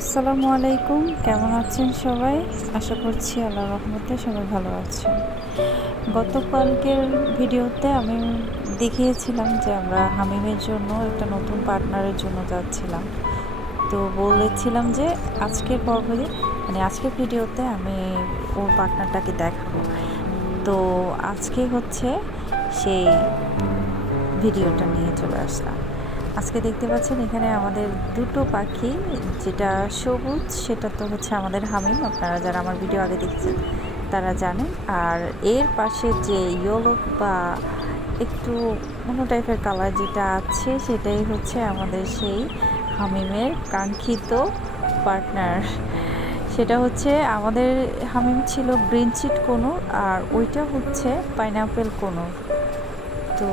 আসসালামু আলাইকুম, কেমন আছেন সবাই? আশা করছি আল্লাহর রহমতে সবাই ভালো আছেন। গতকালকের ভিডিওতে আমি দেখিয়েছিলাম যে আমরা হামিমের জন্য একটা নতুন পার্টনারের জন্য যাচ্ছিলাম। তো বলেছিলাম যে আজকের পর্বে আজকের ভিডিওতে আমি ওর পার্টনারটাকে দেখাবো। তো আজকে হচ্ছে সেই ভিডিওটা নিয়ে চলে আসলাম। আজকে দেখতে পাচ্ছেন এখানে আমাদের দুটো পাখি, যেটা সবুজ সেটা তো হচ্ছে আমাদের হামিম। আপনারা যারা আমার ভিডিও আগে দেখছেন তারা জানেন। আর এর পাশে যে ইয়েলো বা একটু অন্য টাইপের কালার যেটা আছে সেটাই হচ্ছে আমাদের সেই হামিমের কাঙ্ক্ষিত পার্টনার। সেটা হচ্ছে আমাদের হামিম ছিল গ্রিন চিট কোনুর, আর ওইটা হচ্ছে পাইনাপেল কোনুর। তো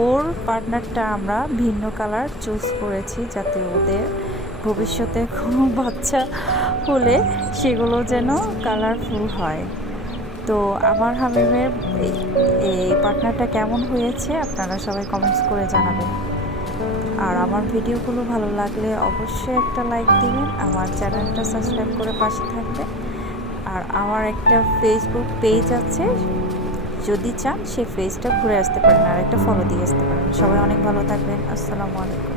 ওর পার্টনারটা আমরা ভিন্ন কালার চুজ করেছি, যাতে ওদের ভবিষ্যতে কোনো বাচ্চা হলে সেগুলো যেন কালারফুল হয়। তো আমার হামিমের এই পার্টনারটা কেমন হয়েছে আপনারা সবাই কমেন্টস করে জানাবেন। আর আমার ভিডিওগুলো ভালো লাগলে অবশ্যই একটা লাইক দিবেন, আমার চ্যানেলটা সাবস্ক্রাইব করে পাশে থাকবেন। আর আমার একটা ফেসবুক পেজ আছে, যদি চান সেই পেজটা ঘুরে আসতে পারেন আর একটা ফলো দিয়ে আসতে পারেন। সবাই অনেক ভালো থাকবেন। আসসালামু আলাইকুম।